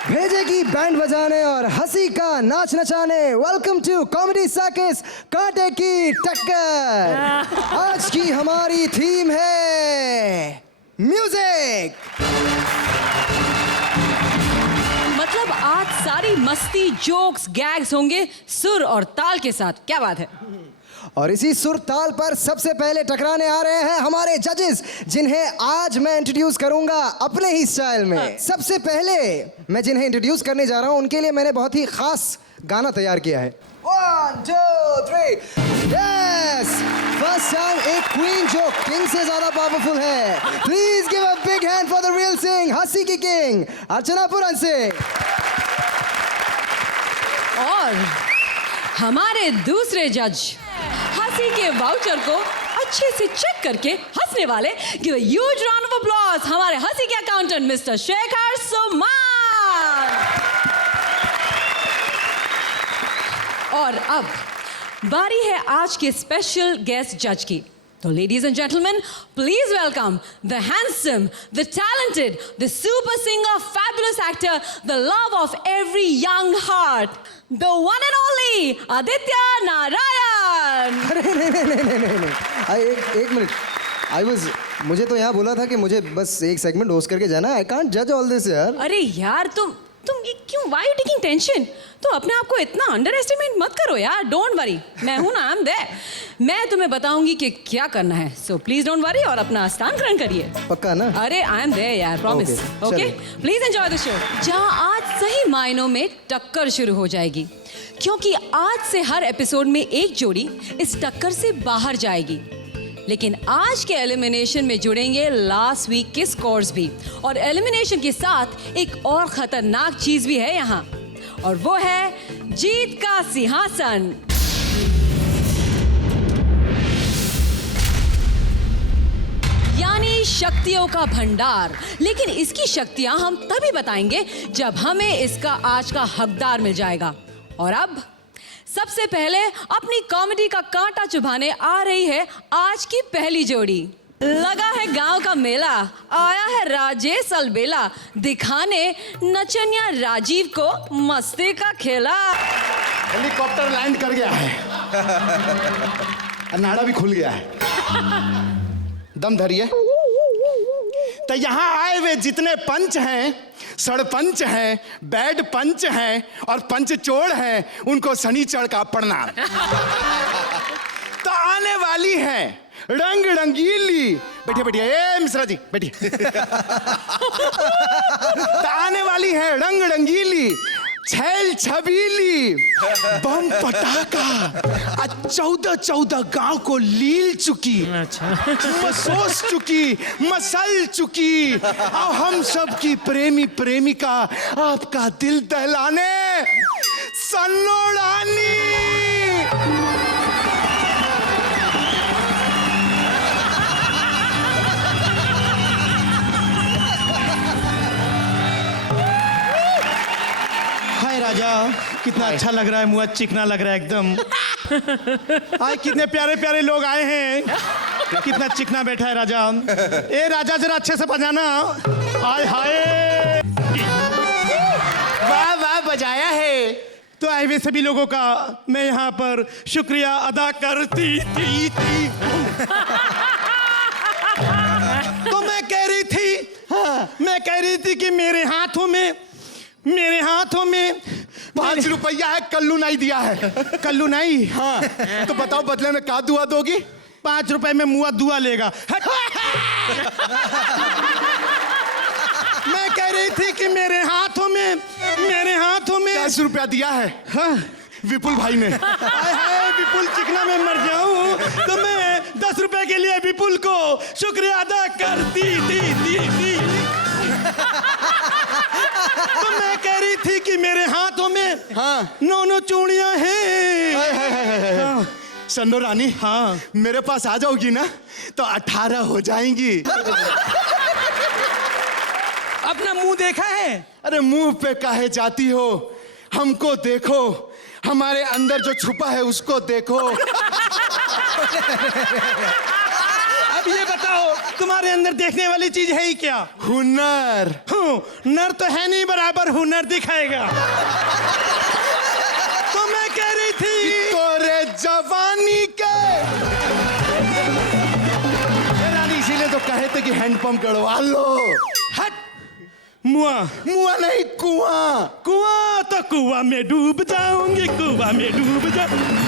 भेजेगी बैंड बजाने और हंसी का नाच नचाने। वेलकम टू कॉमेडी सर्कस कांटे की टक्कर। आज की हमारी थीम है म्यूजिक। मतलब आज सारी मस्ती, जोक्स, गैग्स होंगे सुर और ताल के साथ। क्या बात है। और इसी सुर ताल पर सबसे पहले टकराने आ रहे हैं हमारे जजेस, जिन्हें आज मैं इंट्रोड्यूस करूंगा अपने ही स्टाइल में। सबसे पहले मैं जिन्हें इंट्रोड्यूस करने जा रहा हूं उनके लिए मैंने बहुत ही खास गाना तैयार किया है। 1 2 3 यस। फर्स्ट टाइम एक क्वीन जो किंग से ज्यादा पावरफुल है। Please give a big hand for the real Singh, हंसी की किंग अर्चना पुरन सिंह। और हमारे दूसरे जज हंसी के वाउचर को अच्छे से चेक करके हंसने वाले। Give a huge round of applause हमारे हंसी के अकाउंटेंट मिस्टर शेखर सुमान। और अब बारी है आज के स्पेशल गेस्ट जज की। तो ladies and gentleman, please welcome the handsome, the talented, the super singer, fabulous actor, the love of every young heart, the one and only Aditya Narayan. अरे नहीं, एक मिनट। मुझे तो यहाँ बोला था कि मुझे बस एक सेगमेंट होस्ट करके जाना। आई कांट जज ऑल दिस यार। अरे यार तुम ये क्यों, व्हाई यू टेकिंग टेंशन? तो अपने आप को इतना अंडर एस्टिमेट मत करो यार। डोंट वरी, मैं हूं ना, आई एम देयर। मैं तुम्हें बताऊंगी कि क्या करना है। सो प्लीज डोंट वरी और अपना स्थान ग्रहण करिए। पक्का ना? अरे आई एम देयर यार, promise. Okay, please enjoy the show, जहां आज सही मायनों में टक्कर शुरू हो जाएगी। क्योंकि आज से हर एपिसोड में एक जोड़ी इस टक्कर से बाहर जाएगी। लेकिन आज के एलिमिनेशन में जुड़ेंगे लास्ट वीक के स्कोर्स भी। और एलिमिनेशन के साथ एक और खतरनाक चीज भी है यहाँ, और वो है जीत का सिंहासन। यानी शक्तियों का भंडार। लेकिन इसकी शक्तियां हम तभी बताएंगे जब हमें इसका आज का हकदार मिल जाएगा। और अब सबसे पहले अपनी कॉमेडी का कांटा चुभाने आ रही है आज की पहली जोड़ी। लगा है गांव का मेला, आया है राजेश अलबेला, दिखाने नचनिया राजीव को मस्ती का खेला। हेलीकॉप्टर लैंड कर गया है, नाड़ा भी खुल गया है। दम धरिए। तो यहाँ आए हुए जितने पंच हैं, सरपंच हैं, बैड पंच हैं और पंच चोर हैं, उनको शनिचर का प्रणाम। तो आने वाली हैं रंग रंगीली। बैठिए बैठिए, ए मिश्रा जी बैठिए। तो आने वाली है रंग रंगीली, छैल छबीली, बम पटाखा, 14 गांव को लील चुकी, मसोस चुकी, मसल चुकी, और हम सब की प्रेमी प्रेमिका आपका दिल दहलाने सन्नो रानी। राजा, कितना अच्छा लग रहा है, मुंह चिकना लग रहा है एकदम। आए कितने प्यारे प्यारे लोग आए हैं, कितना चिकना बैठा है राजा। ए राजा जरा अच्छे से बजाना। आय हाय, वाह वाह बजाया है। तो आए हुए सभी लोगों का मैं यहाँ पर शुक्रिया अदा करती थी। तो मैं कह रही थी कि मेरे हाथों में 5 रुपया है, कल्लू नहीं दिया है। कल्लू नहीं? हाँ। तो बताओ बदले में क्या दुआ दोगी? 5 रुपए में मुआ दुआ लेगा। मैं कह रही थी कि मेरे हाथों में 10 रुपया दिया है। हाँ? विपुल भाई ने। हाय हाय, विपुल चिकना में मर जाऊं तो मैं 10 रुपए के लिए विपुल को शुक्रिया अदा करती थी। तो मैं कह रही थी कि मेरे हाथों में 9 चूड़ियां हैं। सन्नो रानी, हाँ मेरे पास आ जाओगी ना तो 18 हो जाएंगी। अपना मुंह देखा है? अरे मुंह पे काहे जाती हो, हमको देखो, हमारे अंदर जो छुपा है उसको देखो। अब ये बताओ तुम्हारे अंदर देखने वाली चीज है ही क्या? हुनर। नर तो है नहीं, बराबर हुनर दिखाएगा। तो मैं कह रही थी तोरे जवानी के रानी, इसीलिए तो कहे थे कि हैंडपंप कड़वा लो। हट मुआ। मुआ नहीं, कुआं। कुआं तो कुआं में डूब जाऊंगी, कुआं में डूब जाऊंगी।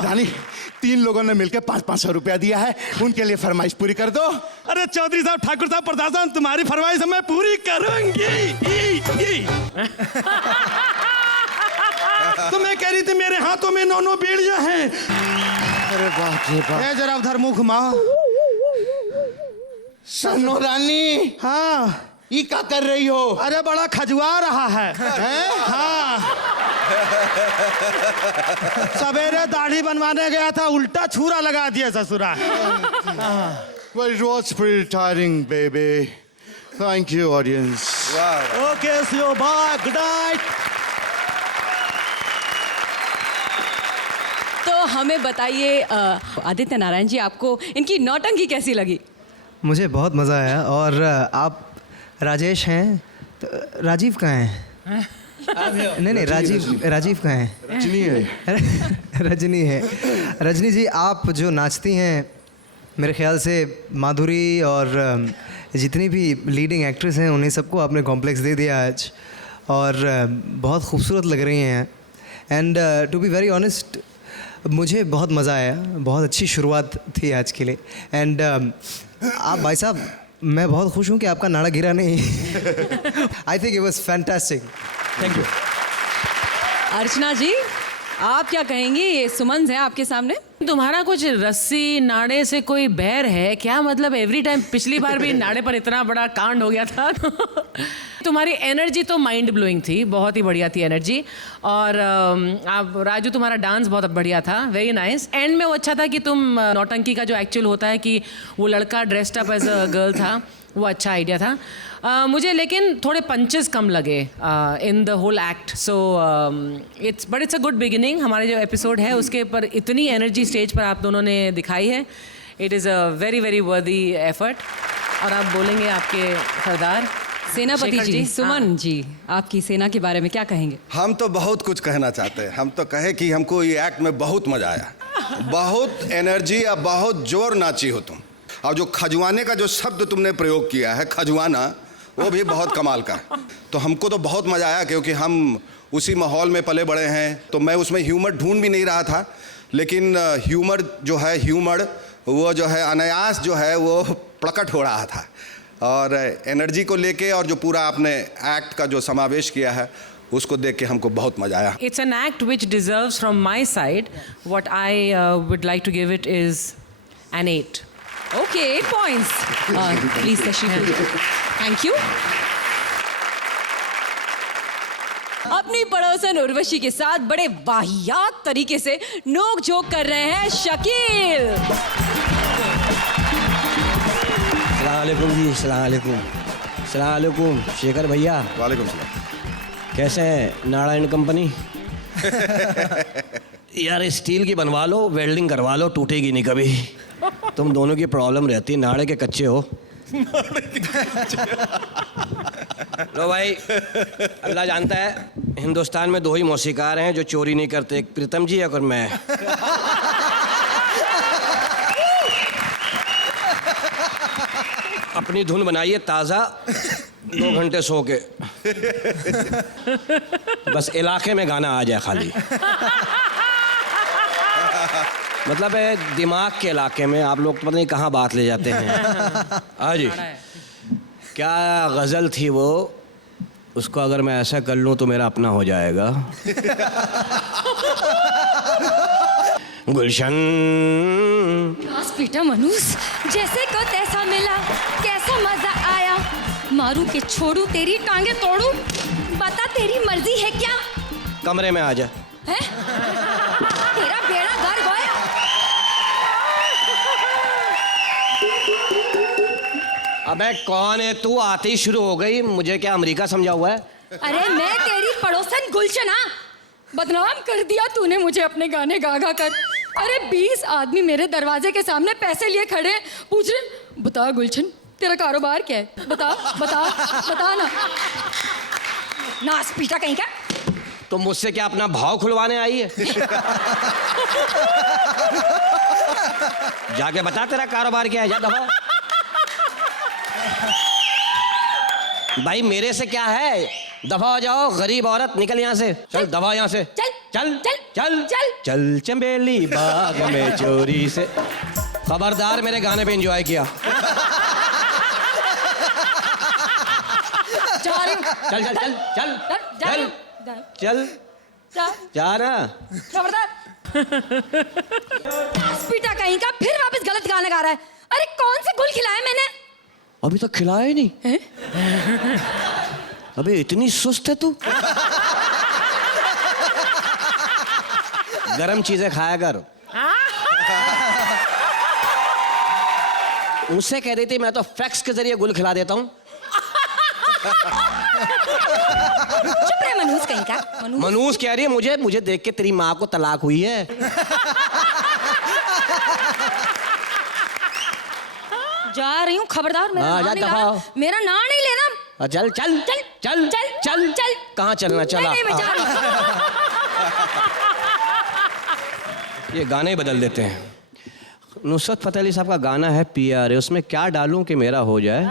रानी, 3 लोगों ने मिलकर 500 रुपया दिया है, उनके लिए फरमाइश पूरी कर दो। अरे चौधरी साहब, ठाकुर साहब, प्रधान साहब, तुम्हारी फरमाइश मैं पूरी करूंगी। तो मैं कह रही थी मेरे हाथों में 9 बेड़ियां हैं। अरे बाप रे बाप। जरा उधर मुंह घुमाओ। सुनो रानी। हाँ, ये क्या कर रही हो? अरे बड़ा खजुआ रहा है। हाँ, सवेरे दाढ़ी बनवाने गया था, उल्टा छुरा लगा दिया ससुरा। Well, it was pretty tiring, baby. Thank you, audience. Okay, see you, bye, good night. तो हमें बताइए आदित्य नारायण जी, आपको इनकी नौटंकी कैसी लगी? मुझे बहुत मज़ा आया। और आप राजेश हैं तो राजीव कहाँ हैं? नहीं, राजीव कहाँ हैं? रजनी है। रजनी है। रजनी जी, आप जो नाचती हैं, मेरे ख्याल से माधुरी और जितनी भी लीडिंग एक्ट्रेस हैं उन्हें सबको आपने कॉम्प्लेक्स दे दिया आज, और बहुत खूबसूरत लग रही हैं। And to be very honest, मुझे बहुत मज़ा आया। बहुत अच्छी शुरुआत थी आज के लिए। एंड आप भाई साहब, मैं बहुत खुश हूँ कि आपका नाड़ा गिरा नहीं। I think it was fantastic. Thank you. Archana ji, आप क्या कहेंगी? ये सुमन है आपके सामने। तुम्हारा कुछ रस्सी नाड़े से कोई बैर है क्या? मतलब एवरी टाइम, पिछली बार भी नाड़े पर इतना बड़ा कांड हो गया था। तुम्हारी एनर्जी तो माइंड ब्लोइंग थी, बहुत ही बढ़िया थी एनर्जी। और आप राजू, तुम्हारा डांस बहुत बढ़िया था, वेरी नाइस। एंड में वो अच्छा था कि तुम नौटंकी का जो एक्चुअल होता है कि वो लड़का dressed up as a girl था, वो अच्छा आइडिया था। मुझे लेकिन थोड़े पंचेस कम लगे in the whole act. So it's a good beginning. हमारे जो एपिसोड है उसके पर इतनी एनर्जी स्टेज पर आप दोनों ने दिखाई है। It is a very very वर्दी एफर्ट। और आप बोलेंगे आपके सरदार सेनापति शेखर जी, सुमन जी, आपकी सेना के बारे में क्या कहेंगे? हम तो बहुत कुछ कहना चाहते हैं। हम तो कहे कि हमको ये एक्ट में बहुत मजा आया, बहुत एनर्जी और बहुत जोर नाची हो तुम। और जो खजुआने का जो शब्द तुमने प्रयोग किया है, खजुआना, वो भी बहुत कमाल का। तो हमको तो बहुत मजा आया, क्योंकि हम उसी माहौल में पले बड़े हैं। तो मैं उसमें ह्यूमर ढूंढ भी नहीं रहा था, लेकिन ह्यूमर जो है, वो जो है अनायास जो है वो प्रकट हो रहा था। और एनर्जी को लेके और जो पूरा आपने एक्ट का जो समावेश किया है, उसको देख के हमको बहुत मजा आया। It's an act which deserves from my side. What I would like to give it is an 8. Okay, 8 points. Please, Tashreef. Thank you. अपनी पड़ोसन उर्वशी के साथ बड़े वाहियात तरीके से नोक झोंक कर रहे हैं शकील। सलामकुम जी, सलामकुम। सलामकुम शेखर भैया। वालेकुम सलाम। कैसे हैं नारायण कंपनी? यार स्टील की बनवा लो, वेल्डिंग करवा लो, टूटेगी नहीं कभी। तुम दोनों की प्रॉब्लम रहती है, नाड़े के कच्चे हो। लो भाई, अल्लाह जानता है हिंदुस्तान में 2 ही मौसीकार हैं जो चोरी नहीं करते, एक प्रीतम जी और मैं। अपनी धुन बनाइए ताज़ा, 2 घंटे सो के। बस इलाके में गाना आ जाए खाली। मतलब है दिमाग के इलाके में आप लोग तो पता नहीं कहाँ बात ले जाते हैं। हाँ जी, क्या गज़ल थी वो, उसको अगर मैं ऐसा कर लूँ तो मेरा अपना हो जाएगा। गुलशन पीटा मनुष जैसे को तैसा मिला, कैसा मजा आया, मारू के छोड़ू तेरी टांगे तोड़ू, बता तेरी मर्जी है क्या? कमरे में आ जा। है तेरा बेड़ा गर्क गया। अबे कौन है तू? आती शुरू हो गई, मुझे क्या अमेरिका समझा हुआ है? अरे मैं तेरी पड़ोसन गुलशन, हाँ? बदनाम कर दिया तूने मुझे अपने गाने गा गा कर। अरे 20 आदमी मेरे दरवाजे के सामने पैसे लिए खड़े हैं, पूछ रहे बता गुलशन तेरा कारोबार क्या है, बता बता बता ना। नास पीटा कहीं का। तुम मुझसे क्या अपना भाव खुलवाने आई है? जाके बता तेरा कारोबार क्या है, जा दफा। भाई मेरे से क्या है, दफा हो जाओ गरीब औरत, निकल यहाँ से। चल दफा यहाँ से। चल चल चल चल चल चल चंबेली बाग में चोरी से। खबरदार मेरे गाने पे एंजॉय किया। जा रही हूँ। चल चल चल चल जा रही चल हूँ। चल जा जा ना। खबरदार। पीटा कहीं का, फिर वापस गलत गाना गा रहा है। अरे कौन से गुल खिलाए मैंने? अभी तक खिलाया ही नहीं। अबे इतनी सुस्त है तू। गरम चीजें खाया कर। मुझसे कह रही थी मैं तो फैक्स के जरिए गुल खिला देता हूँ। चुप रहे मनूस कहीं का। मनूस कह रही है मुझे देख के तेरी माँ को तलाक हुई है। जा रही हूँ, खबरदार मेरा हाँ, नाम जा नहीं दफा हो। लेना। मेरा नाम नहीं लेना। चल चल चल चल चल चल चल। कहाँ चलना, चला। नहीं, मैं जा रही हूँ। ये गाने ही बदल देते हैं। नुसरत फतेह अली साहब का गाना है PRA, उसमें क्या डालूं कि मेरा हो जाए?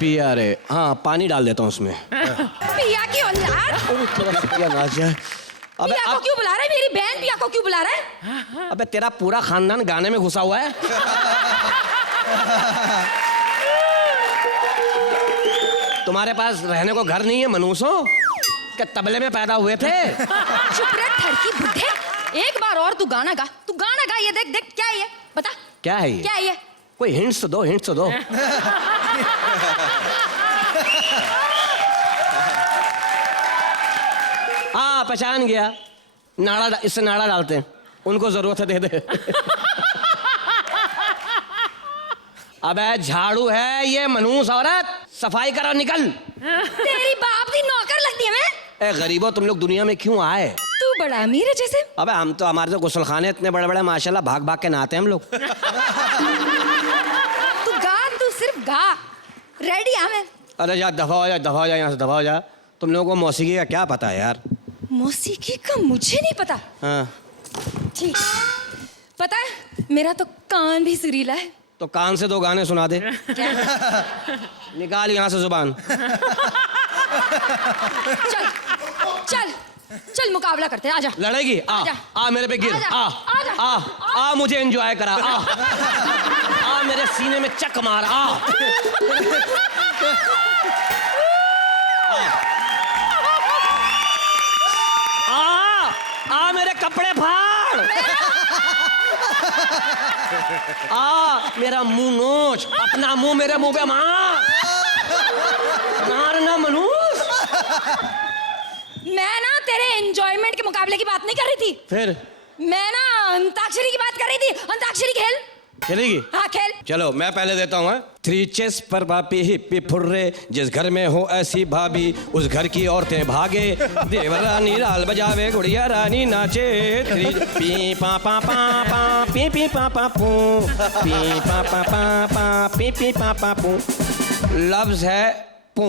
PRA, हाँ पानी डाल देता हूँ उसमें। पिया की औलाद। पिया नाच जाए। अबे पिया को क्यों बुला रहा है? मेरी बहन पिया को क्यों बुला रहा है? अबे तेरा पूरा खानदान गाने में घुसा हुआ है। तुम्हारे पास रहने को घर नहीं है मनूसो, क्या तबले में पैदा हुए थे? चुप रह ठरकी बुड्ढे। एक बार और तू गाना गा, तू गाना गा। ये देख देख क्या है ये, बता क्या है ये? क्या है ये? कोई हिंट्स तो दो, हिंट्स तो दो। हाँ पहचान गया, नाड़ा, इससे नाड़ा डालते हैं, उनको जरूरत है दे दे। अबे झाड़ू है ये मनूस औरत, सफाई करो निकल। तेरी बाप दी नौकर लगती है मैं। ए गरीबो तुम लोग दुनिया में क्यों आए? तू बड़ा अमीर है जैसे। अबे हम तो, हमारे तो गुसलखाने इतने बड़े बड़े माशाल्लाह, भाग भाग के नहाते हैं हम लोग। तू गा, तू सिर्फ गा। रेडी है मैं। अरे जा दफा हो जा, दफा हो जा यहाँ से, दफा हो जा। तुम लोगों को मौसीकी का क्या पता है यार? मौसीकी का मुझे नहीं पता। हाँ ठीक, पता है मेरा तो कान भी सुरीला है। तो कान से दो गाने सुना दे। क्या? निकाल यहाँ से जुबान। चल चल चल मुकाबला करते हैं, आजा। लड़ेगी? आ आजा। आ मेरे पे गिर। आजा, आ आजा। आ मुझे एंजॉय करा। आ मेरे सीने में चक मार। आ मेरे कपड़े फाड़। मेरा मुंह नोच, अपना मुंह मेरे मुंह पे मार। मारना मनूस। मैं ना तेरे एंजॉयमेंट के मुकाबले की बात नहीं कर रही थी। फिर मैं ना अंताक्षरी की बात कर रही थी। अंताक्षरी खेल। खेलेगी? हाँ खेल। चलो मैं पहले देता हूँ। 3 चेस पर पापी हिप्पी फुर्रे, जिस घर में हो ऐसी भाभी उस घर की औरतें भागे। देवरानी लाल बजावे, गुड़िया रानी नाचे। 3 पी पा पा पा पा पी पी पा पा पू, पी पा पा पा पा पी पी पा पा पू। लफ्ज है पू।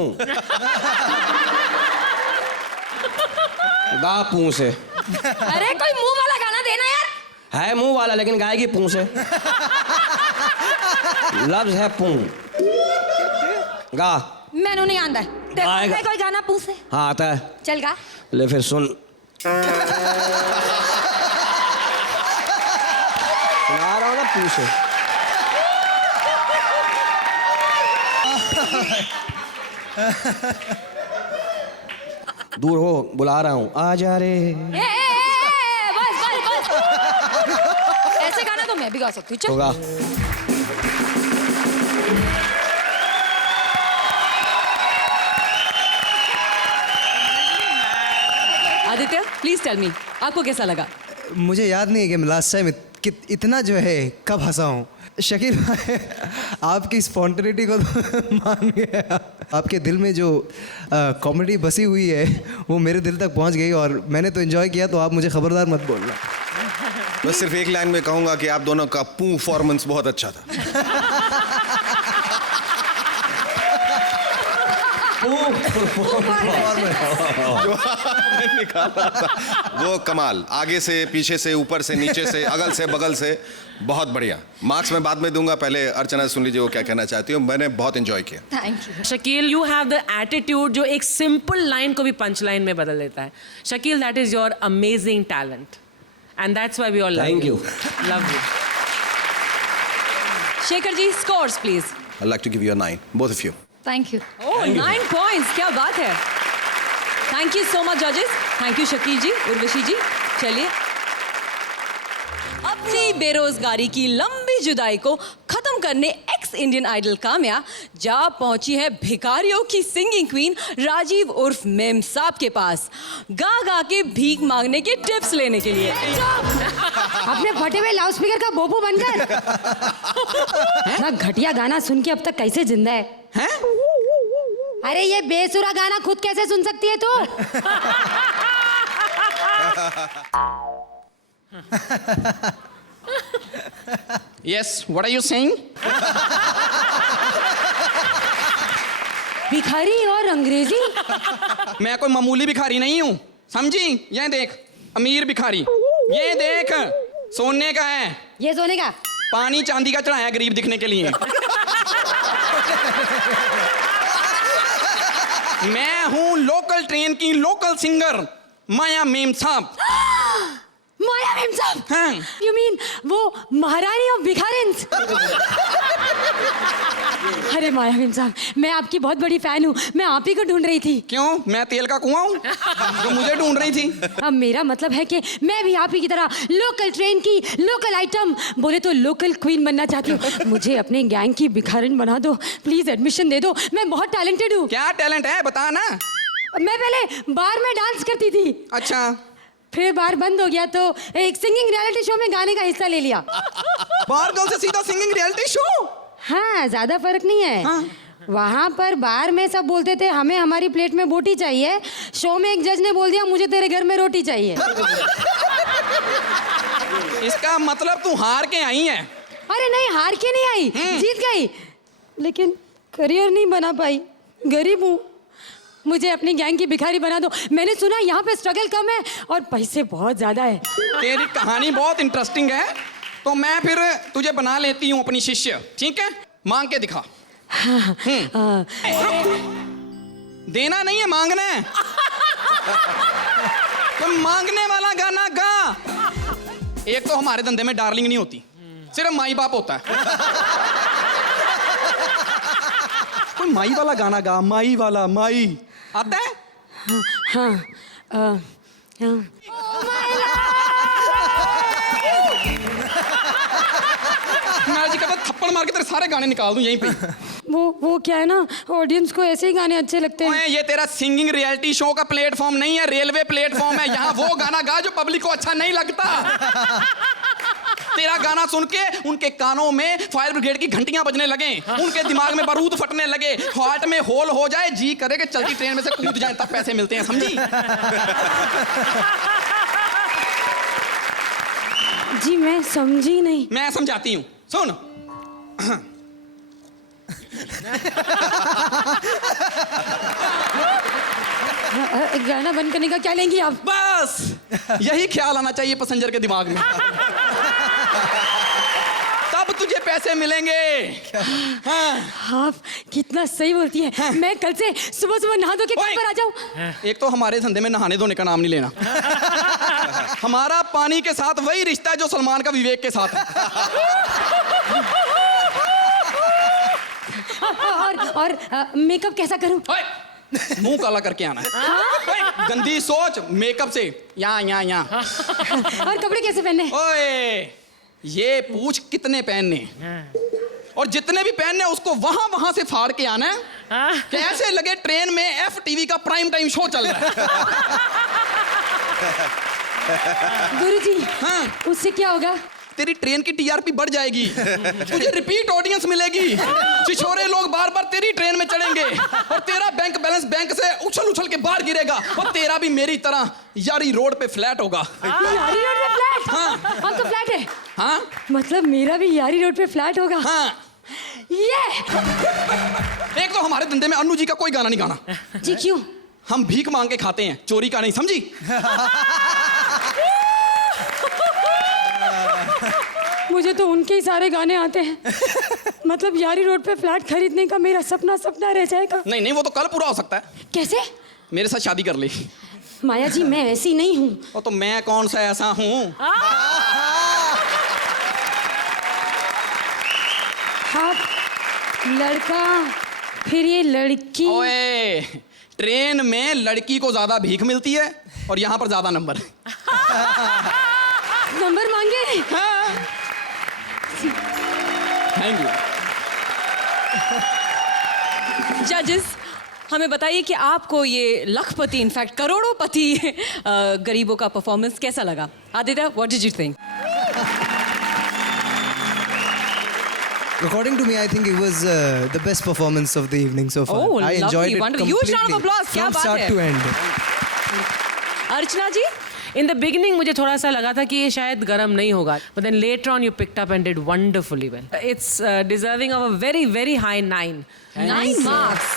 गा पू से। अरे कोई मुंह वाला गाना देना यार। है मुंह वाला लेकिन गाएगी पू से। लफ्ज है पू। गा। मैनू नहीं आंदा। आएगा। कोई गाना पूछ से। हाँ आता है। चल गा। ले फिर सुन। सुना रहा हूँ ना पू से। दूर हो, बुला रहा हूँ, आ जा रे। बस बस बस। ऐसे गाना तो मैं भी गा सकती हूँ। चल। होगा। आदित्य प्लीज टेल मी, आपको कैसा लगा? मुझे याद नहीं है कि लास्ट टाइम इतना जो है कब हंसा हूँ। शकील भाई, आपकी स्पॉन्टेनिटी को तो मान गया। आपके दिल में जो कॉमेडी बसी हुई है वो मेरे दिल तक पहुंच गई और मैंने तो एंजॉय किया, तो आप मुझे खबरदार मत बोलना। बस सिर्फ एक लाइन में कहूंगा कि आप दोनों का परफॉर्मेंस बहुत अच्छा था। जो आपने निकाला था वो कमाल, आगे से पीछे से ऊपर से नीचे से अगल से बगल से, बहुत बढ़िया। मार्क्स मैं बाद में दूंगा, पहले अर्चना सुन लीजिए वो क्या कहना चाहती हूँ। मैंने बहुत एंजॉय किया। Thank you. Shakeel, you have the attitude जो एक सिंपल लाइन को भी पंच लाइन में बदल देता है। Shakeel, that is your amazing talent and that's why we all Thank you. Love you. Shekhar ji, scores please. I'd like to give you a 9, both of you. Thank you. Oh, 9 points, क्या बात है। Thank you so much जजेस। Thank you Shakeel जी, उर्वशी जी। चलिए, अपनी बेरोजगारी की लंबी जुदाई को खत्म करने एक्स इंडियन आइडल काम्या जा पहुंची है भिखारियों की सिंगिंग क्वीन राजीव उर्फ मेम साहब के पास, गा गा के भीख मांगने के टिप्स लेने के लिए। अपने फटे हुए लाउडस्पीकर का बोपू बनकर ना घटिया गाना सुन के अब तक कैसे जिंदा है? अरे ये बेसुरा गाना खुद कैसे सुन सकती है तू? Yes, what are you saying? भिखारी और अंग्रेजी? मैं कोई मामूली भिखारी नहीं हूँ, समझी? ये देख, अमीर भिखारी। ये देख, सोने का है। ये सोने का? पानी चांदी का चढ़ाया गरीब दिखने के लिए। मैं हूँ लोकल ट्रेन की लोकल सिंगर माया मेम साहब। माया मेम साहब? हाँ। You mean वो महारानी ऑफ भिखारिन्स? अरे माया मेम साहब, मैं आपकी बहुत बड़ी फैन हूँ, मैं आप ही को ढूंढ रही थी। क्यों? मैं तेल का कुआं हूँ जो मुझे ढूंढ रही थी? अब मेरा मतलब है कि मैं भी आप ही की तरह लोकल ट्रेन की लोकल आइटम, बोले तो लोकल क्वीन बनना चाहती हूँ। मुझे अपने गैंग की भिखारिन बना दो प्लीज, एडमिशन दे दो, मैं बहुत टैलेंटेड हूँ। क्या टैलेंट है बता ना। मैं पहले बार में डांस करती थी। अच्छा, फिर बार बंद हो गया तो एक सिंगिंग रियलिटी शो में गाने का हिस्सा ले लिया। बार गर्ल से सीधा सिंगिंग रियलिटी शो? हाँ, ज्यादा फर्क नहीं है। हाँ। वहाँ पर बार में सब बोलते थे हमें हमारी प्लेट में बोटी चाहिए, शो में एक जज ने बोल दिया मुझे तेरे घर में रोटी चाहिए। इसका मतलब तू हार के आई है? अरे नहीं, हार के नहीं आई, जीत गई, लेकिन करियर नहीं बना पाई, गरीब हूँ, मुझे अपनी गैंग की भिखारी बना दो। मैंने सुना यहाँ पे स्ट्रगल कम है और पैसे बहुत ज्यादा है। तेरी कहानी बहुत इंटरेस्टिंग है, तो मैं फिर तुझे बना लेती हूँ अपनी शिष्य, ठीक है? मांग के दिखा। देना नहीं है, मांगना है। तो मांगने वाला गाना गा। एक तो हमारे धंधे में डार्लिंग नहीं होती, सिर्फ माई बाप होता है। कोई माई वाला गाना गा, माई वाला, माई आता है? हाँ, मैं जी कहता थप्पड़ मार के तेरे सारे गाने निकाल दूं यहीं पे। वो क्या है ना, ऑडियंस को ऐसे ही गाने अच्छे लगते हैं। ओए, ये तेरा सिंगिंग रियलिटी शो का प्लेटफॉर्म नहीं है, रेलवे प्लेटफॉर्म है। यहाँ वो गाना गा जो पब्लिक को अच्छा नहीं लगता। तेरा गाना सुन के उनके कानों में फायर ब्रिगेड की घंटियां बजने लगे, उनके दिमाग में बारूद फटने लगे, हार्ट में होल हो जाए, जी करे कि चलती ट्रेन में से कूद जाए, तब पैसे मिलते हैं, समझी? जी मैं समझी नहीं। मैं समझाती हूँ, सुन। गाना बंद करने का क्या लेंगी आप? बस यही ख्याल आना चाहिए पैसेंजर के दिमाग में, तब तुझे पैसे मिलेंगे। हाँ। आप कितना सही बोलती है। हाँ। मैं कल से सुबह सुबह नहा धो के काम पर आ जाऊं। एक तो हमारे धंधे में नहाने धोने का नाम नहीं लेना। हमारा पानी के साथ वही रिश्ता है जो सलमान का विवेक के साथ है। और मेकअप कैसा करूं? मुंह काला करके आना है। हाँ? गंदी सोच, मेकअप से यहाँ। और कपड़े कैसे पहनने? ओए, ये पूछ कितने पहनने, और जितने भी पहनने उसको वहां से फाड़ के आना है। कैसे लगे ट्रेन में FTV का प्राइम टाइम शो चल रहा है। गुरुजी, हाँ? उससे क्या होगा? तेरी ट्रेन की टीआरपी बढ़ जाएगी, तुझे रिपीट ऑडियंस मिलेगी, छिछोरे लोग बार बार तेरी ट्रेन में चढ़ेंगे और तेरा बैंक बैलेंस बैंक से उछल उछल के बाहर गिरेगा और तेरा भी मेरी तरह यारी रोड पे फ्लैट होगा। यारी रोड पे फ्लैट? हाँ। हम तो फ्लैट है। हाँ मतलब मेरा भी यारी रोड पे फ्लैट होगा? हाँ। ये एक तो हमारे धंधे में अन्नू जी का कोई गाना नहीं गाना। जी क्यों? हम भीख मांग के खाते हैं, चोरी का नहीं, समझी? मुझे तो उनके ही सारे गाने आते हैं। मतलब यारी रोड पे फ्लैट खरीदने का मेरा सपना सपना रह जाएगा। नहीं नहीं, वो तो कल पूरा हो सकता है। कैसे? मेरे साथ शादी कर ली। माया जी मैं ऐसी नहीं हूँ। और तो मैं कौन सा ऐसा हूँ? आप लड़का फिर ये लड़की। ओए, ट्रेन में लड़की को ज्यादा भीख मिलती है और यहाँ पर ज्यादा नंबर। नंबर मांगे? हाँ। Thank you. जजेस, हमें बताइए कि आपको ये लखपति इनफैक्ट करोड़ोंपति गरीबों का परफॉर्मेंस कैसा लगा? Aditya, what did you think? According to me, I think it was the best performance of the evening so far. Oh, I lovely, enjoyed it wonderful. completely. Huge round of applause. क्या From बात start है? to end. Archana ji? In the beginning मुझे थोड़ा सा लगा था कि ये शायद गर्म नहीं होगा, but then later on you picked up and did wonderfully well. It's deserving of a very very high 9 marks.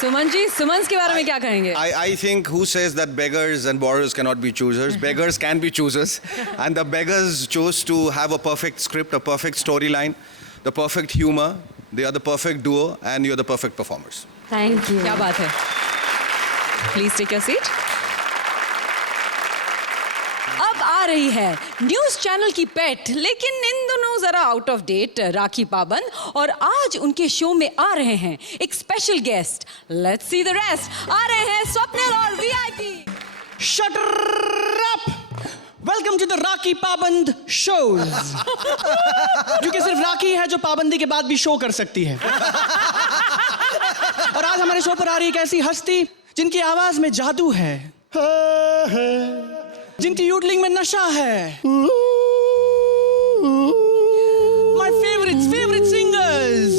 Suman ji, Suman के बारे में क्या कहेंगे? I think who says that beggars and borrowers cannot be choosers? Beggars can be choosers. And the beggars chose to have a perfect script, a perfect storyline, the perfect humor. They are the perfect duo and you're the perfect performers. Thank you. क्या बात है? Please take your seat. अब आ रही है news channel की पेट, लेकिन इन दोनों जरा आउट ऑफ डेट, राखी पाबंद, और आज उनके शो में आ रहे हैं एक special guest. Let's see the rest. आ रहे हैं स्वप्निल और VIP. Shut up! Welcome to the Rakhi Paband shows. क्योंकि सिर्फ राखी है जो पाबंदी के बाद भी शो कर सकती है। और आज हमारे शो पर आ रही एक ऐसी हस्ती जिनकी आवाज में जादू है, जिनकी यूडलिंग में नशा है। My favorite singers.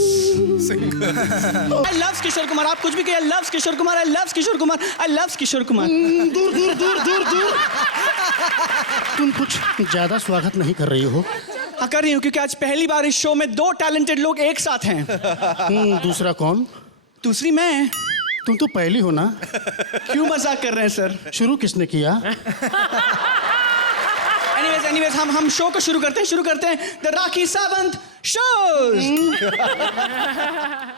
I love Kishore Kumar. आप कुछ भी कहिए, I love Kishore Kumar, I love Kishore Kumar, I love Kishore Kumar. दूर दूर दूर दूर दूर। तुम कुछ ज्यादा स्वागत नहीं कर रही हो। हाँ कर रही हूँ, क्योंकि आज पहली बार इस शो में 2 टैलेंटेड लोग एक साथ हैं। दूसरा कौन? दूसरी मैं। तुम तो पहली हो ना। क्यों मजाक कर रहे हैं सर? शुरू किसने किया? एनीवेज हम शो को शुरू करते हैं द राखी सावंत शोज।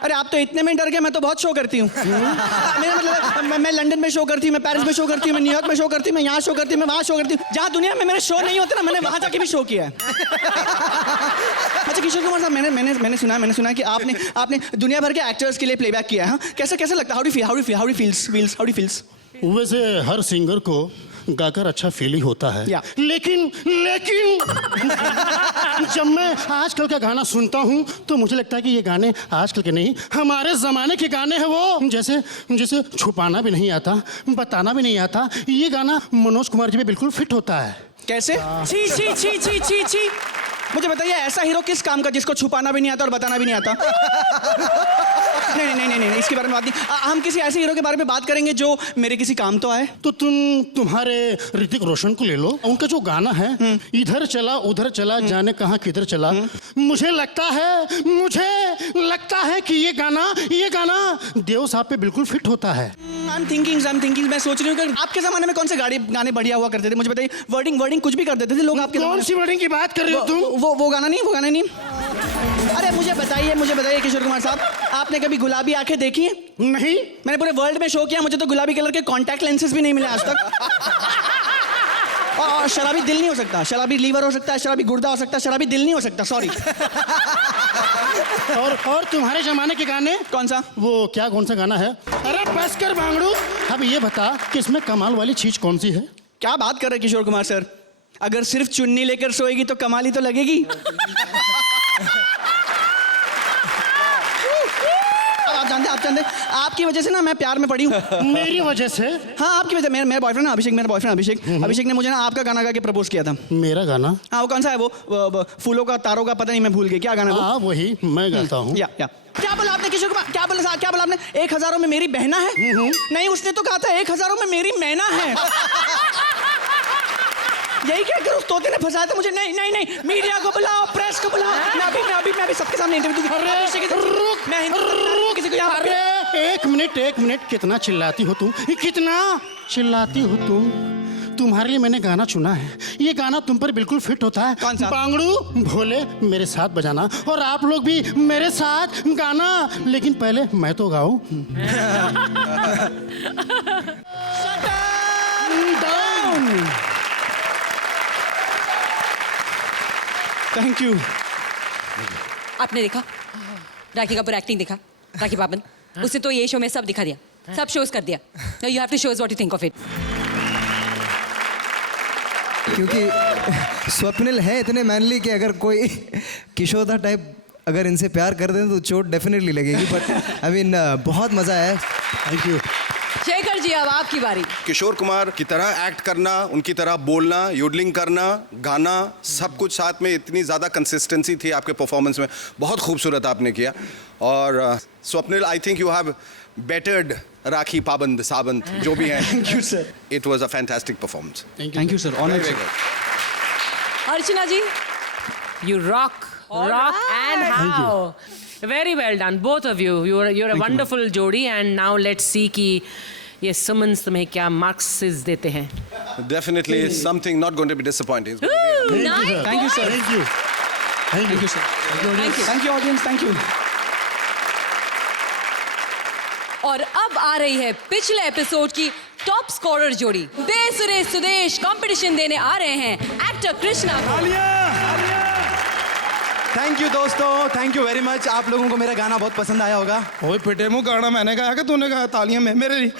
अरे आप तो इतने में डर गए, मैं तो बहुत शो करती हूँ। मेरा मतलब मैं लंदन में शो करती हूँ, मैं पेरिस में शो करती हूँ, मैं न्यूयॉर्क में शो करती हूँ, मैं यहाँ शो करती हूँ, मैं वहाँ शो करती हूँ। जहाँ दुनिया में मेरे शो नहीं होते ना, मैंने वहाँ जाके भी शो किया है। अच्छा किशोर कुमार साहब, मैंने सुना कि आपने दुनिया भर के एक्टर्स के लिए प्लेबैक किया है। कैसा लगता है? How do feels? वैसे हर सिंगर को गाकर अच्छा फील ही होता है। लेकिन जब मैं आजकल का गाना सुनता हूँ तो मुझे लगता है कि ये गाने आजकल के नहीं, हमारे जमाने के गाने हैं। वो जैसे छुपाना भी नहीं आता, बताना भी नहीं आता। ये गाना मनोज कुमार जी में बिल्कुल फिट होता है। कैसे? छी। मुझे बताइए, ऐसा हीरो किस काम का जिसको छुपाना भी नहीं आता और बताना भी नहीं आता? नहीं, इसके बारे में बात नहीं। हम किसी ऐसे हीरो के बारे में बात करेंगे जो मेरे किसी काम तो आए। तो तुम्हारे ऋतिक रोशन को ले लो। उनका जो गाना है, इधर चला उधर चला जाने कहाँ किधर चला, मुझे लगता है कि ये गाना देव साहब पे बिल्कुल फिट होता है। I'm thinking, मैं सोच रही हूँ कि आपके जमाने में कौन से गाने बढ़िया हुआ करते थे? मुझे बताइए। वर्डिंग कुछ भी कर देते थे लोग आपके। कौन सी वर्डिंग की बात कर रहे हो तुम? वो गाना नहीं। अरे मुझे बताइए किशोर कुमार साहब, आपने कभी गुलाबी आंखें देखी हैं? नहीं। मैंने पूरे वर्ल्ड में शो किया, मुझे तो गुलाबी कलर के कॉन्टैक्ट लेंसेज भी नहीं मिले आज तक। और शराबी दिल नहीं हो सकता, शराबी लीवर हो सकता है, शराबी गुर्दा हो सकता है, शराबी दिल नहीं हो सकता। सॉरी। और तुम्हारे जमाने के गाने? कौन सा? वो कौन सा गाना है? अरे बस कर भांगड़ू। अब ये बता कि इसमें कमाल वाली चीज कौन सी है? क्या बात कर रहे किशोर कुमार सर? अगर सिर्फ चुन्नी लेकर सोएगी तो कमाल ही तो लगेगी। आप आप जानते हैं, आपकी वजह से ना मैं प्यार में पड़ी हूँ। मेरी वजह से? हाँ, आपकी वजह। मेरा बॉयफ्रेंड ना अभिषेक, मेरा बॉयफ्रेंड अभिषेक, अभिषेक ने मुझे ना आपका गाना गा के प्रपोज किया था। मेरा गाना? हाँ, वो कौन सा है वो फूलों का तारों का, पता नहीं, मैं भूल गई क्या गाना है वो। हाँ वही मैं गाता हूँ। या क्या बोला आपने किशोर कुमार, क्या बोला आपने? 1000 में मेरी बहना है? नहीं, उसने तो कहा था 1000 में मेरी मैना है। यही क्या कर, उस तोते ने फंसाया था मुझे। नहीं, मीडिया को बुलाओ, प्रेस को बुलाओ। मैं अभी सबके सामने इंटरव्यू दूंगा। मैं किसी को यहाँ। अरे एक मिनट, कितना चिल्लाती हो तुम, कितना चिल्लाती हो तुम? तुम्हारे लिए मैंने गाना चुना है, ये गाना तुम पर बिल्कुल फिट होता है। कौन सा? बांगड़ू भोले मेरे साथ बजाना, और आप लोग भी मेरे साथ गाना, लेकिन पहले मैं तो गाऊं। Thank you. आपने देखा राखी कपूर एक्टिंग देखा, राखी पाबन, उसने तो ये शो में सब दिखा दिया, सब शोज कर दिया। Now you have to show us what you think of it. क्योंकि स्वप्निल है इतने मैनली कि अगर कोई किशोदा टाइप अगर इनसे प्यार कर दें तो चोट डेफिनेटली लगेगी। बट आई मीन बहुत मज़ा आया। Thank you. शेखर जी, अब आपकी बारी। किशोर कुमार की तरह एक्ट करना, उनकी तरह बोलना, योडलिंग करना, गाना, सब कुछ साथ में, इतनी ज़्यादा कंसिस्टेंसी थी आपके परफॉर्मेंस में, बहुत खूबसूरत आपने किया। और Swapnil, I think you have bettered Rakhi Paband Sawant जो भी हैं। Thank you sir. It was a fantastic performance. Thank you sir. Honour. Archana ji, You rock and how. Very well done, both of you. You're a wonderful जोड़ी, and now let's see कि ये सुमन्स तुम्हें क्या marks देते हैं. Definitely something not going to be disappointing. nice. Thank you sir. Thank you. Thank you sir. Thank you audience. Thank you. और अब आ रही है पिछले एपिसोड की टॉप स्कोरर जोड़ी। देश सुरेश सुदेश कंपटीशन देने आ रहे हैं एक्टर कृष्णा को। थैंक यू दोस्तों, थैंक यू वेरी मच। आप लोगों को मेरा गाना बहुत पसंद आया होगा। ओए पिटे मुंह, गाना मैंने गाया कि तूने गाया? तालियां में मेरे लिए।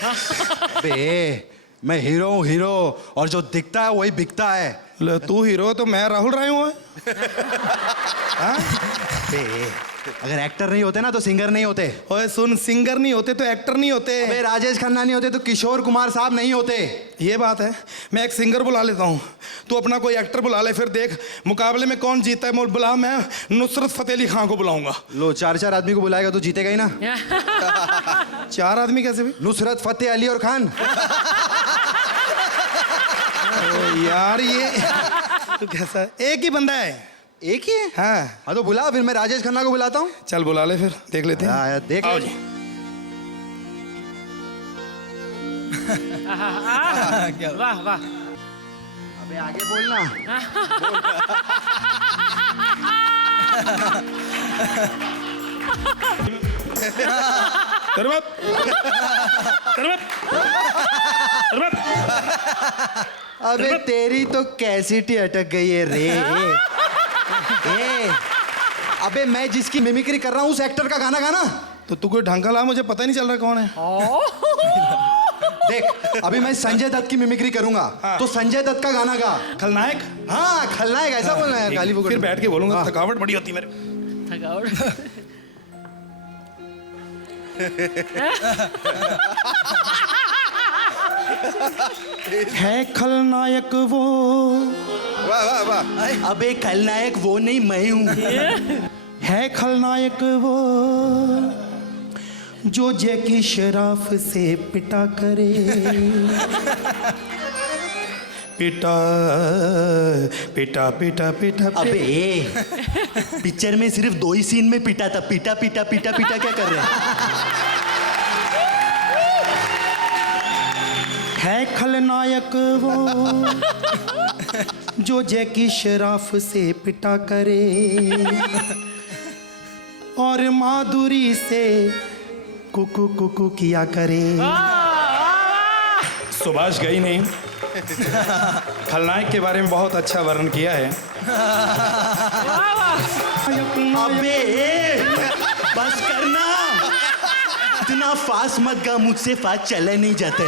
बे, मैं हीरो हूँ, हीरो, और जो दिखता है वही बिकता है। ले, तू हीरो तो मैं राहुल राय हूँ। अगर एक्टर नहीं होते ना तो सिंगर नहीं होते। ओए सुन, सिंगर नहीं होते तो एक्टर नहीं होते। अबे राजेश खन्ना नहीं होते तो किशोर कुमार साहब नहीं होते। ये बात है। मैं एक सिंगर बुला लेता हूँ, तू अपना कोई एक्टर बुला ले, फिर देख मुकाबले में कौन जीता है। बुला, मैं नुसरत फतेह अली खान को बुलाऊंगा। लो, 4 आदमी को बुलाएगा तो जीतेगा ही ना। 4 आदमी कैसे भी? नुसरत फतेह अली और खान। यार ये तू कैसा है? एक ही बंदा है। एक ही है? हाँ तो बुला, फिर मैं राजेश खन्ना को बुलाता हूँ। चल बुला ले, फिर देख लेते हैं। देख आओ ले। जी। वाह वाह। अबे आगे बोलना। अबे तेरी तो कैसेट ही अटक गई है रे। अबे मैं जिसकी मिमिक्री कर रहा हूँ उस एक्टर का गाना गाना। तो तू कोई ढंग का ला, मुझे पता ही नहीं चल रहा कौन है। देख, अभी मैं संजय दत्त की मिमिक्री करूंगा। तो संजय दत्त का गाना गा। खलनायक? हाँ खलनायक, ऐसा बोलना है। गाली बकड़। फिर बैठ के बोलूंगा, थकावट बड़ी होती है मेरे। है खलनायक वो। वाह वाह वाह। अबे खलनायक वो नहीं, मैं हूँ। है खलनायक वो जो जैकी शराफ से पिटा करे। पिटा पिटा पिटा पिटा। अबे पिक्चर में सिर्फ 2 ही सीन में पिटा था। पिटा पिटा पिटा पिटा क्या कर रहे हैं? है खलनायक वो जो जैकी शराफ से पिटा करे और माधुरी से कुकू कुकू किया करे। सुभाष गई नहीं। खलनायक के बारे में बहुत अच्छा वर्णन किया है। अबे बस करना, इतना फास्ट मत गा, मुझसे फास्ट चले नहीं जाते।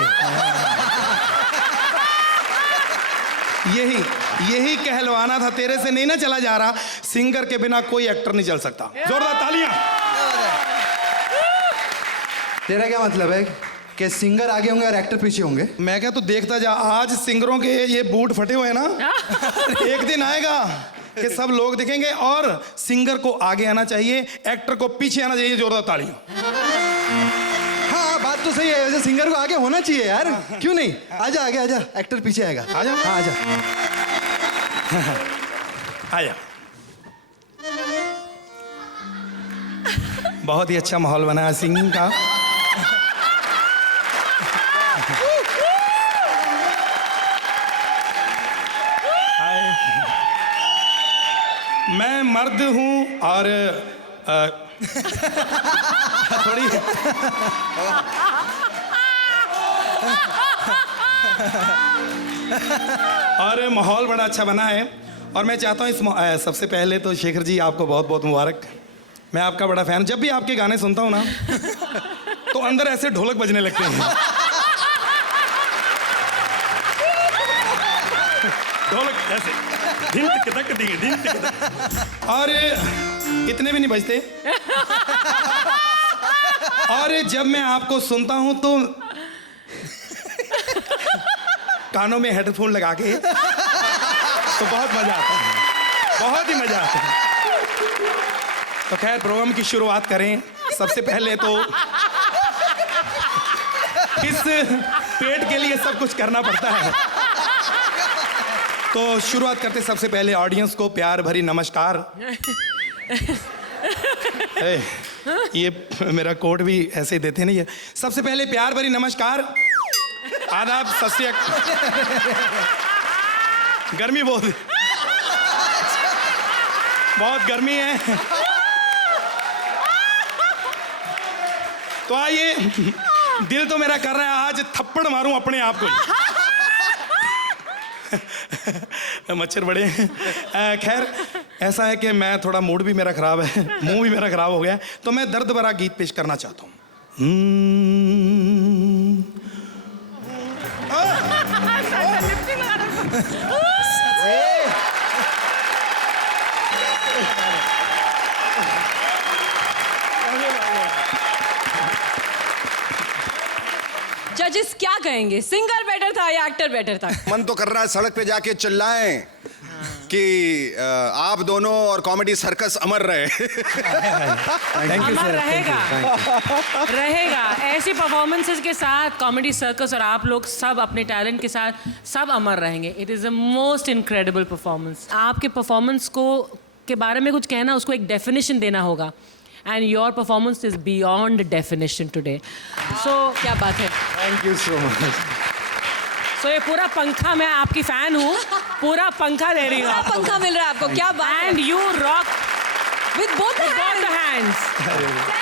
यही कहलवाना था, तेरे से नहीं ना चला जा रहा। सिंगर के बिना कोई एक्टर नहीं चल सकता। जोरदार तालियां। तेरा क्या मतलब है कि सिंगर आगे होंगे और एक्टर पीछे होंगे? मैं क्या, तो देखता जा, आज सिंगरों के ये बूट फटे हुए हैं ना, एक दिन आएगा कि सब लोग दिखेंगे और सिंगर को आगे आना चाहिए, एक्टर को पीछे आना चाहिए। जोरदार तालियां। हाँ, बात तो सही है, वैसे सिंगर को आगे होना चाहिए यार, क्यों नहीं? आजा आगे आजा, एक्टर पीछे आएगा। आजा। हाँ आजा। आया। बहुत ही अच्छा माहौल बना है सिंगिंग का। मैं मर्द हूं और थोड़ी और माहौल बड़ा अच्छा बना है और मैं चाहता हूँ इस सबसे पहले तो शेखर जी आपको बहुत बहुत मुबारक। मैं आपका बड़ा फैन, जब भी आपके गाने सुनता हूँ ना तो अंदर ऐसे ढोलक बजने लगते हैं। ढोलक ऐसे और इतने भी नहीं बजते। और जब मैं आपको सुनता हूं तो कानों में हेडफोन लगा के तो बहुत मजा आता है, बहुत ही मजा आता है। तो खैर प्रोग्राम की शुरुआत करें। सबसे पहले तो इस पेट के लिए सब कुछ करना पड़ता है, तो शुरुआत करते सबसे पहले ऑडियंस को प्यार भरी नमस्कार। ये मेरा कोट भी ऐसे ही देते नहीं है। सबसे पहले प्यार भरी नमस्कार, आदाब, सत श्री अकाल। गर्मी बहुत गर्मी है, तो आइए, दिल तो मेरा कर रहा है आज थप्पड़ मारूं अपने आप को। मच्छर बड़े हैं। खैर ऐसा है कि मैं थोड़ा मूड भी मेरा खराब है, मुंह भी मेरा खराब हो गया, तो मैं दर्द भरा गीत पेश करना चाहता हूँ। जजेस क्या कहेंगे, सिंगर बेटर था या एक्टर बेटर था? मन तो कर रहा है सड़क पे जाके चिल्लाएं कि आप दोनों और कॉमेडी सर्कस अमर रहे। अमर रहेगा ऐसी परफॉर्मेंसेस के साथ। कॉमेडी सर्कस और आप लोग सब अपने टैलेंट के साथ सब अमर रहेंगे। It is the most incredible performance. आपके परफॉर्मेंस को के बारे में कुछ कहना, उसको एक डेफिनेशन देना होगा, and your performance is beyond definition today. So क्या बात है, thank you so much. So ये पूरा पंखा, मैं आपकी फैन हूँ, पूरा पंखा ले रही हूँ। पूरा पंखा मिल रहा है आपको, क्या बात है। And you rock with both the hands.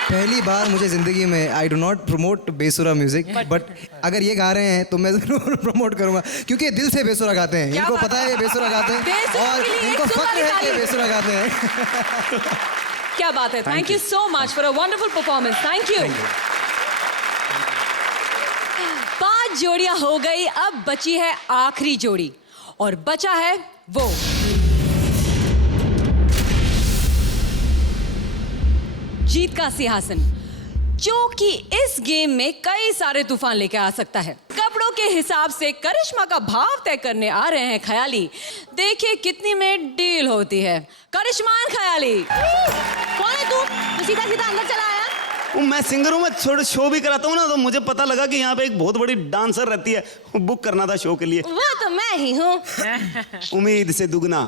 पहली बार मुझे जिंदगी में, आई डू नॉट प्रमोट बेसुरा म्यूजिक, बट अगर ये गा रहे हैं तो मैं जरूर प्रमोट करूंगा, क्योंकि दिल से बेसुरा गाते हैं। इनको पता है ये बेसुरा गाते हैं और इनको फक्र है कि ये बेसुरा गाते हैं। क्या बात है। Thank you so much for a wonderful performance. Thank you. 5 जोड़ियां हो गई, अब बची है आखिरी जोड़ी और बचा है वो जीत का सिंहासन, जो कि इस गेम में कई सारे तूफान लेके आ सकता है। कपड़ों के हिसाब से करिश्मा का भाव तय करने आ रहे हैं ख्याली। देखिए कितनी में डील होती है। करिश्मान ख्याली, कौन है तू? सीधा सीधा अंदर चला आया। मैं सिंगर हूँ, मैं थोड़ा शो भी कराता हूँ ना, तो मुझे पता लगा कि यहाँ पे एक बहुत बड़ी डांसर रहती है, बुक करना था शो के लिए। वो तो मैं ही हूँ। उम्मीद से दुगना।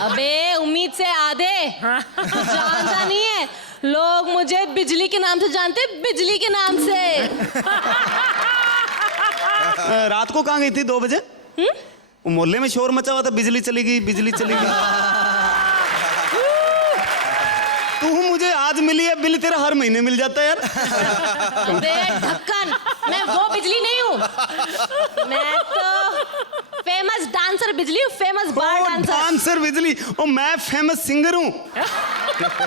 अबे उम्मीद से आधे। जानता नहीं है, लोग मुझे बिजली के नाम से जानते, बिजली के नाम से। रात को कहाँ गई थी 2 बजे? मोहल्ले में शोर मचा हुआ था, बिजली चली गई, बिजली चली गई। तू मुझे आज मिली है, बिल तेरा हर महीने मिल जाता है यार। अबे ढक्कन, मैं वो बिजली नहीं हूँ, मैं तो फेमस डांसर बिजली हूँ, फेमस बार डांसर। डांसर बिजली, और मैं फेमस सिंगर हूँ।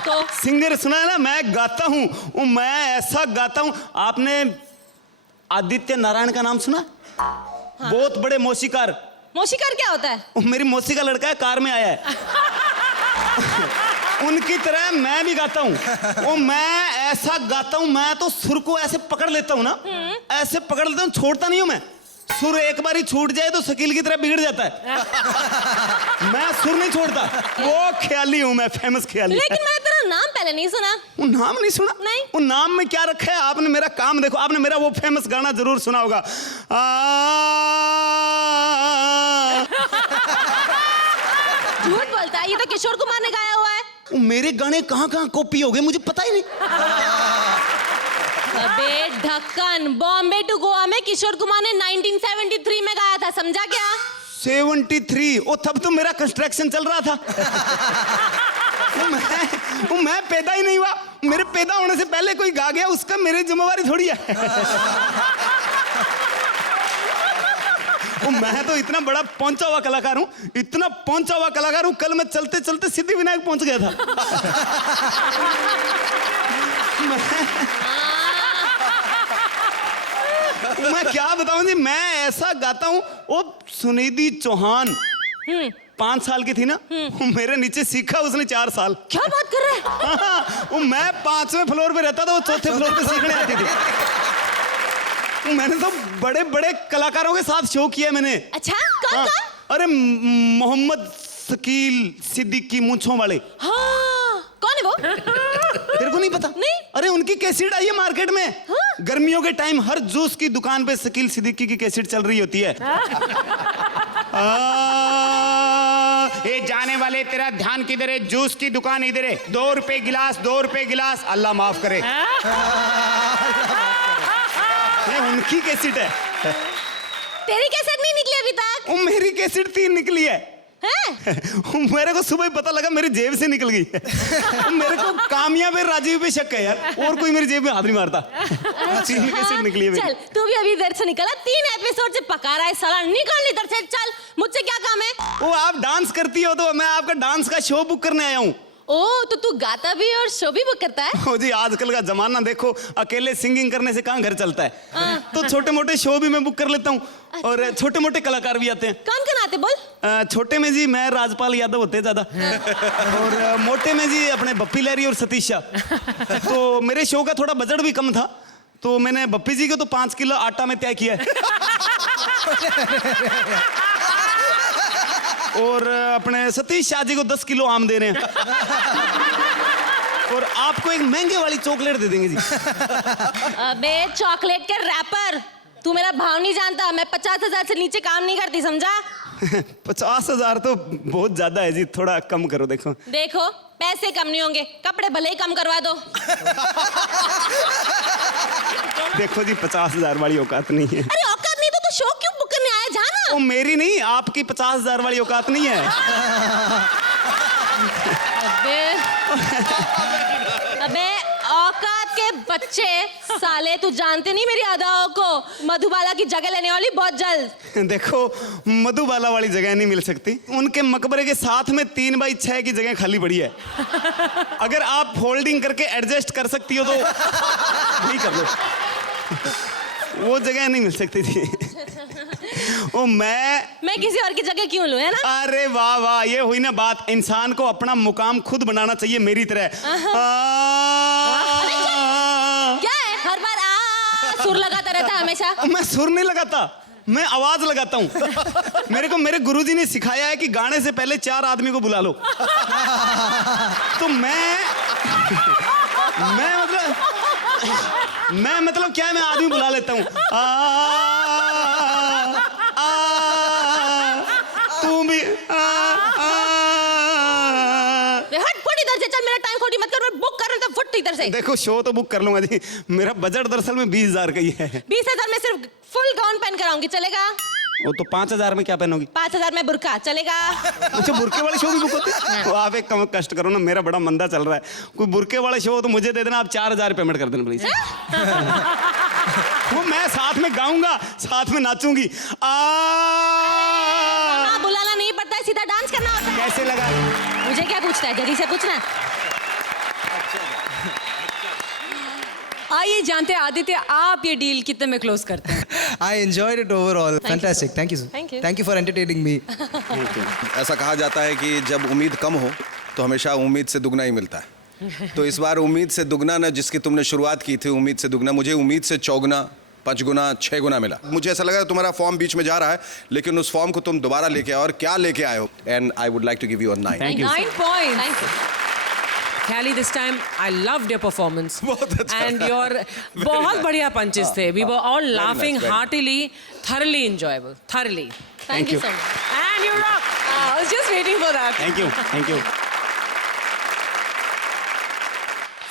तो सिंगर सुना है ना, मैं गाता हूँ, मैं ऐसा गाता हूँ। आपने आदित्य नारायण का नाम सुना? हाँ। बहुत बड़े मौसीकार। मौसीकार क्या होता है? मेरी मौसी का लड़का है, कार में आया है। उनकी तरह मैं भी गाता हूँ। वो मैं ऐसा गाता हूँ, मैं तो सुर को ऐसे पकड़ लेता हूँ ना, ऐसे पकड़ लेता हूँ, छोड़ता नहीं हूँ मैं। सुर एक बार ही छूट जाए तो शकील की तरह बिगड़ जाता है। मैं सुर नहीं छोड़ता, वो ख्याली हूँ मैं, फेमस ख्याली। लेकिन मैंने तेरा नाम पहले नहीं सुना। वो नाम नहीं सुना? नहीं। वो नाम में क्या रखा है आपने? मेरा काम देखो, आपने मेरा वो फेमस गाना जरूर सुना होगा। झूठ बोलता है, ये तो किशोर कुमार ने गाया हुआ है। मेरे गाने कहाँ कहाँ कॉपी हो गए मुझे पता ही नहीं। अबे ढक्कन, बॉम्बे टू गोवा में किशोर कुमार ने 1973 में गाया था, समझा क्या? 73? ओ तब तो मेरा कंस्ट्रक्शन चल रहा था। मैं पैदा ही नहीं हुआ। मेरे पैदा होने से पहले कोई गा गया, उसका मेरी जिम्मेवारी थोड़ी है। मैं तो इतना बड़ा पहुंचा हुआ कलाकार हूँ, इतना पहुंचा हुआ कलाकार हूँ, कल मैं चलते चलते सिद्धिविनायक पहुंच गया था। मैं क्या बताऊं जी, मैं ऐसा गाता हूँ। वो सुनिधि चौहान 5 साल की थी ना, वो मेरे नीचे सीखा उसने 4 साल। क्या बात कर रहा है? वो मैं 5वें फ्लोर पे रहता था, वो 4थे फ्लोर पे सीखने आती थी। मैंने तो बड़े बड़े कलाकारों के साथ शो किया मैंने। अच्छा, कौन? अरे मोहम्मद शकील सिद्दीकी मूंछों वाले। हाँ, कौन है वो? तेरे को नहीं पता? नहीं। अरे उनकी कैसेट आई है मार्केट में। हाँ? गर्मियों के टाइम हर जूस की दुकान पे शकील सिद्दीकी की कैसेट चल रही होती है। ए जाने वाले, तेरा ध्यान किधर है? जूस की दुकान इधर है। 2 रुपए गिलास, 2 रुपए गिलास। अल्लाह माफ करे। ये उनकी कैसेट है। तेरी कैसेट नहीं निकली अभी तक? वो मेरी कैसेट 3 निकली है। मेरे को सुबह ही पता लगा मेरी जेब से निकल गई। मेरे को कामयाब है, राजीव पे शक है यार, और कोई मेरी जेब में हाथ नहीं मारता। 3 कैसेट निकली है। चल तू भी अभी इधर से निकला, 3 एपिसोड से पका रहा है साला, निकल इधर से। चल, मुझसे क्या काम है? वो आप डांस करती हो तो मैं आपका डांस का शो बुक करने आया हूँ। ओ, तो तू गाता भी और शो भी बुक करता है? ओ जी, आजकल का जमाना देखो, अकेले सिंगिंग करने से कहाँ घर चलता है। तो छोटे मोटे शो भी मैं बुक कर लेता हूँ, और छोटे मोटे कलाकार भी आते हैं। कौन कौन आते बोल? छोटे में जी मैं राजपाल यादव होते हैं ज्यादा, और मोटे में जी अपने बप्पी लहरी और सतीश शाह। तो मेरे शो का थोड़ा बजट भी कम था, तो मैंने बप्पी जी को तो 5 किलो आटा में तय किया है। और अपने सतीश शाह जी को 10 किलो आम दे रहे हैं। और आपको एक महंगे वाली चॉकलेट दे देंगे जी। अबे चॉकलेट के रैपर, तू मेरा भाव नहीं जानता। मैं 50,000 से नीचे काम नहीं करती, समझा? 50,000 तो बहुत ज्यादा है जी, थोड़ा कम करो। देखो देखो, पैसे कम नहीं होंगे, कपड़े भले ही कम करवा दो। देखो जी, 50,000 वाली औकात नहीं है। अरे औकात नहीं तो शो क्यों बुक करने आया? जा ना। वो मेरी नहीं, आपकी 50,000 वाली औकात नहीं है। अबे औकात के बच्चे साले, तू जानते नहीं मेरी अदाओं को। मधुबाला की जगह लेने वाली बहुत जल्द। देखो, मधुबाला वाली जगह नहीं मिल सकती। उनके मकबरे के साथ में 3x6 की जगह खाली पड़ी है। अगर आप होल्डिंग करके एडजस्ट कर सकती हो तो नहीं कर लो, वो जगह नहीं मिल सकती थी। ओ मैं किसी और की जगह क्यों लूं, है ना? अरे वाह वाह, ये हुई ना बात। इंसान को अपना मुकाम खुद बनाना चाहिए, मेरी तरह। क्या है, हर बार सुर लगाता रहता है हमेशा? मैं सुर नहीं लगाता, मैं आवाज लगाता हूँ। मेरे को मेरे गुरुजी ने सिखाया है कि गाने से पहले 4 आदमी को बुला लो। तो मैं मतलब क्या है, मैं आदमी बुला लेता हूँ। तू भी हट फुट इधर से। चल, मेरा टाइम खोटी मत कर, मैं बुक कर रहा हूं, फुट इधर से। देखो, शो तो बुक कर लूंगा जी, मेरा बजट दरअसल में 20,000 का ही है। 20,000 में सिर्फ फुल गाउन पहन कर आऊंगी, चलेगा? वो तो 5,000 में क्या पहनोगी? 5,000 में बुर्का, चलेगा? अच्छा, बुरके वाले शो भी बुक होते हैं? तो आप एक कम कष्ट करो ना, मेरा बड़ा मंदा चल रहा है, कोई बुरके वाले शो तो मुझे दे देना, आप 4,000 पेमेंट कर देना प्लीज। वो मैं साथ में गाऊंगा, साथ में नाचूंगी। बुलाना नहीं पड़ता है, सीधा डांस करना होता है। कैसे लगा? मुझे क्या पूछता है, जल्दी से पूछना। आइए जानते हैं आदित्य, आप ये डील कितने में क्लोज करते हैं? I enjoyed it overall. Fantastic. Thank you. Thank you. Thank you for entertaining me. ऐसा कहा जाता है कि जब उम्मीद कम हो तो हमेशा उम्मीद से दुगना ही मिलता है। तो इस बार उम्मीद से दुगना ना, जिसकी तुमने शुरुआत की थी उम्मीद से दुगना, मुझे उम्मीद से 4 गुना 5 गुना 6 गुना मिला। मुझे ऐसा लगा तुम्हारा फॉर्म बीच में जा रहा है, लेकिन उस फॉर्म को तुम दोबारा लेके आओ, और क्या लेके आए हो। And I would like to give you a 9। 9 points. Khali, this time I loved your performance. बहुत अच्छा And था। your बहुत बढ़िया punches थे. We were all laughing nice, very heartily, thoroughly enjoyable, thoroughly. Thank you so much. And you rock. I was just waiting for that. Thank you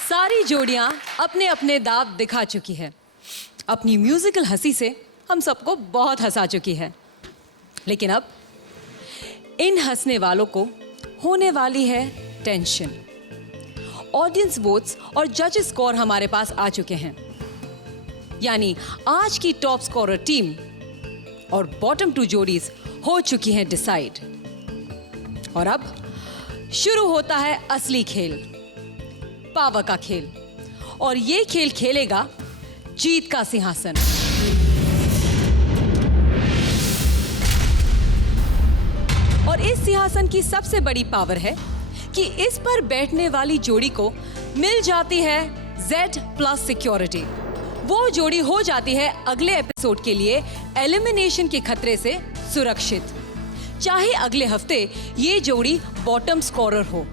सारी जोड़ियां अपने अपने दाव दिखा चुकी है। अपनी म्यूजिकल हंसी से हम सबको बहुत हंसा चुकी है, लेकिन अब इन हंसने वालों को होने वाली है टेंशन। ऑडियंस वोट्स और जजेस स्कोर हमारे पास आ चुके हैं, यानी आज की टॉप स्कोरर टीम और बॉटम 2 जोड़ीज हो चुकी हैं डिसाइड। और अब शुरू होता है असली खेल, पावर का खेल। और ये खेल खेलेगा जीत का सिंहासन। और इस सिंहासन की सबसे बड़ी पावर है कि इस पर बैठने वाली जोड़ी को मिल जाती है Z+ सिक्योरिटी। वो जोड़ी हो जाती है अगले एपिसोड के लिए एलिमिनेशन के खतरे से सुरक्षित। चाहे अगले हफ्ते ये जोड़ी बॉटम स्कोरर हो,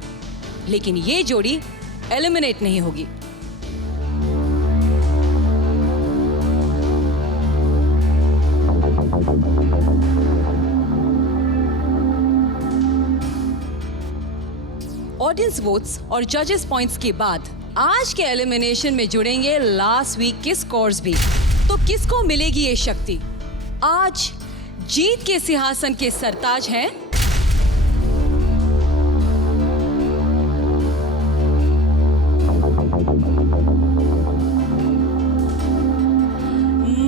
लेकिन ये जोड़ी एलिमिनेट नहीं होगी। ऑडियंस वोट्स और जजेस पॉइंट्स के बाद आज के एलिमिनेशन में जुड़ेंगे लास्ट वीक के स्कोर्स भी। तो किसको मिलेगी ये शक्ति? आज जीत के सिंहासन के सरताज हैं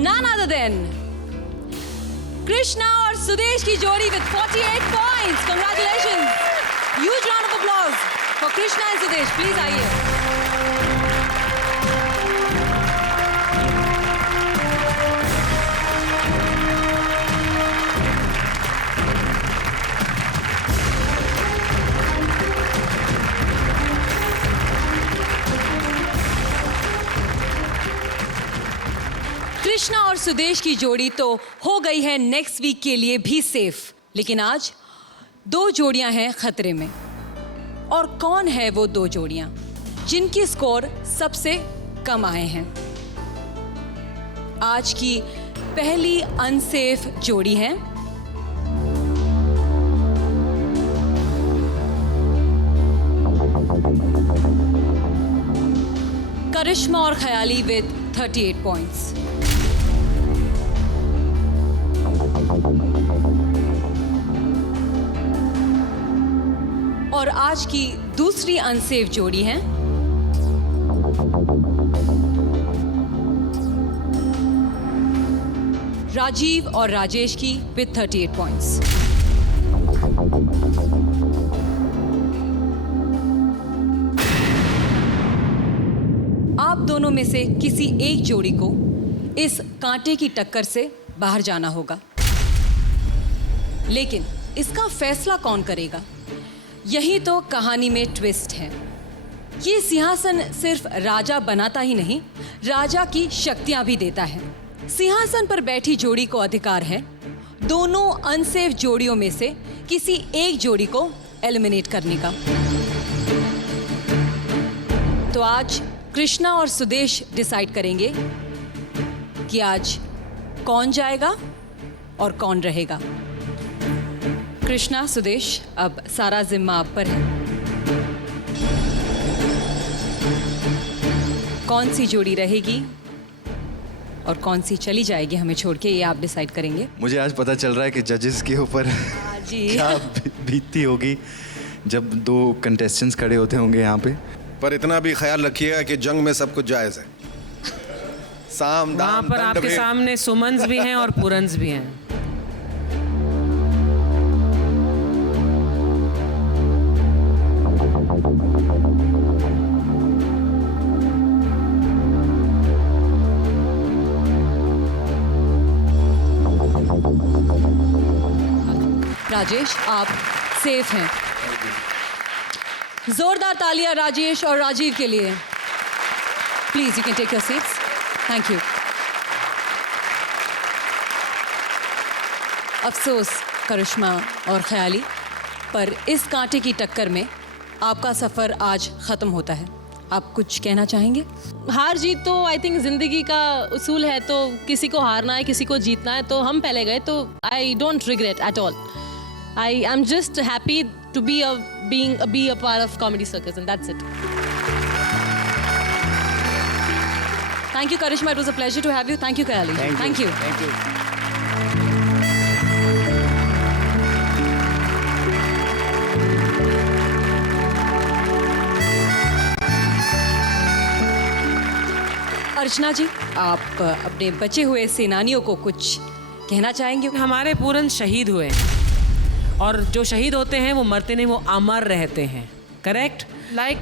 none other than कृष्णा और सुदेश की जोड़ी with 48 points. Congratulations. Huge round of applause for Krishna and Sudesh. Please आइए। कृष्णा और सुदेश की जोड़ी तो हो गई है नेक्स्ट वीक के लिए भी सेफ, लेकिन आज 2 जोड़ियां हैं खतरे में। और कौन है वो 2 जोड़ियां जिनके स्कोर सबसे कम आए हैं? आज की पहली अनसेफ जोड़ी है करिश्मा और ख्याली विद 38 पॉइंट्स। और आज की दूसरी अनसेफ जोड़ी है राजीव और राजेश की विद 38 पॉइंट्स। आप दोनों में से किसी एक जोड़ी को इस कांटे की टक्कर से बाहर जाना होगा, लेकिन इसका फैसला कौन करेगा? यही तो कहानी में ट्विस्ट है। ये सिंहासन सिर्फ राजा बनाता ही नहीं, राजा की शक्तियां भी देता है। सिंहासन पर बैठी जोड़ी को अधिकार है दोनों अनसेफ जोड़ियों में से किसी एक जोड़ी को एलिमिनेट करने का। तो आज कृष्णा और सुदेश डिसाइड करेंगे कि आज कौन जाएगा और कौन रहेगा। कृष्णा, सुदेश, अब सारा जिम्मा आप पर है। कौन सी जोड़ी रहेगी और कौन सी चली जाएगी हमें छोड़ के, ये आप डिसाइड करेंगे। मुझे आज पता चल रहा है कि जजेस के ऊपर जी क्या बीतती होगी जब 2 कंटेस्टेंट्स खड़े होते होंगे यहाँ पे। पर इतना भी ख्याल रखिएगा कि जंग में सब कुछ जायज़ है। साम वहाँ दाम पर दंड आपके भेद। सामने सुमन्स भी हैं और पुरन्स भी हैं। राजेश, आप सेफ हैं। जोरदार तालियां राजेश और राजीव के लिए। Please you can take your seats. Thank you. अफसोस करिश्मा और ख्याली, पर इस कांटे की टक्कर में आपका सफर आज खत्म होता है। आप कुछ कहना चाहेंगे? हार जीत तो आई थिंक जिंदगी का उसूल है, तो किसी को हारना है, किसी को जीतना है, तो हम पहले गए, तो I don't regret at all. I am just happy to be a part of Comedy Circus and that's it. Thank you Karishma, it was a pleasure to have you. Thank you Khayali. Thank you. Archana ji, आप अपने बचे हुए सेनानियों को कुछ कहना चाहेंगे? हमारे पूरन शहीद हुए हैं, और जो शहीद होते हैं वो मरते नहीं, वो अमर रहते हैं। Correct? Like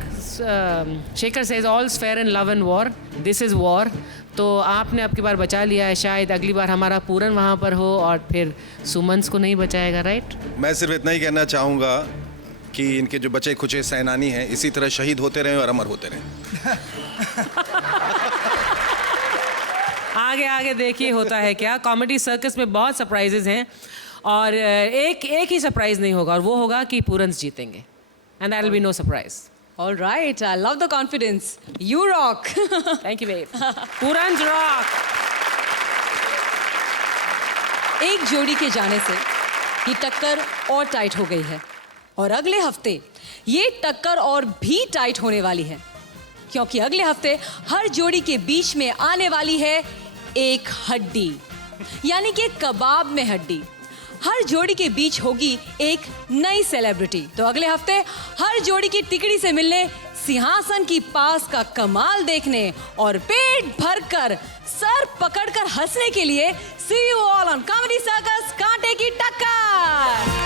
Shekhar says all's fair in love and war, this is war. तो आपने अब की बार बचा लिया है, शायद अगली बार हमारा पूरन वहाँ पर हो और फिर सुमंस को नहीं बचाएगा। राइट? मैं सिर्फ इतना ही कहना चाहूँगा कि इनके जो बचे खुचे सेनानी हैं इसी तरह शहीद होते रहें और अमर होते रहें। आगे आगे देखिए होता है क्या। कॉमेडी सर्कस में बहुत सरप्राइजेज हैं, और एक ही सरप्राइज नहीं होगा, और वो होगा कि पूरन्स जीतेंगे, and that will be no surprise. All right, I love the confidence. You rock. Thank you, babe. पूरन्स रॉक। एक जोड़ी के जाने से ये टक्कर और टाइट हो गई है, और अगले हफ्ते ये टक्कर और भी टाइट होने वाली है, क्योंकि अगले हफ्ते हर जोड़ी के बीच में आने वाली है एक हड्डी, यानी कि कबाब में हड्डी। हर जोड़ी के बीच होगी एक नई सेलिब्रिटी। तो अगले हफ्ते हर जोड़ी की टिकड़ी से मिलने, सिंहासन की पास का कमाल देखने और पेट भरकर सर पकड़कर हंसने के लिए see you all on Comedy Circus कांटे की टक्कर।